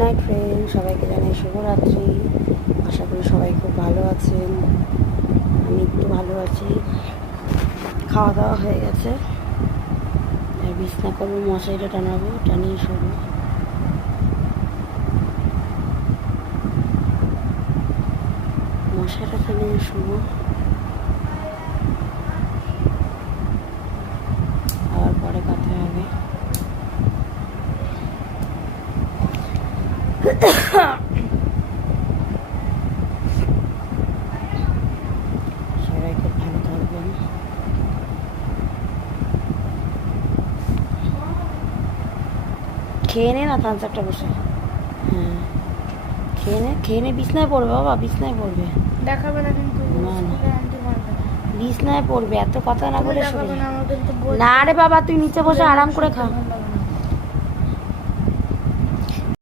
Night friend, সবাইকে জানাই শুভরাত্রি। আশা করি সবাই খুব ভালো আছেন। আমি একটু ভালো আছি। খাওয়া দাওয়া হয়ে গেছে, আর বিছনা করবো, মশারিটা টানাবো, টানিয়ে শোবো। মশারিটা টানিয়ে শোবো, আবার পরে কথা হবে। সবাই খুব ভালো থাকবেন। খেয়ে নে না থামস আপটা বসে। হ্যাঁ, খেয়ে নে বিছনায় পড়বে বাবা, বিছনায় পড়বে। দেখাবে না কিন্তু না, না। আনতে পারবে না। বিছনায় পড়বে, এত কথা না বলে দেখাবে শোবে না, আমার কিন্তু না রে বাবা, তুই নিচে বসে আরাম করে খা। ভালো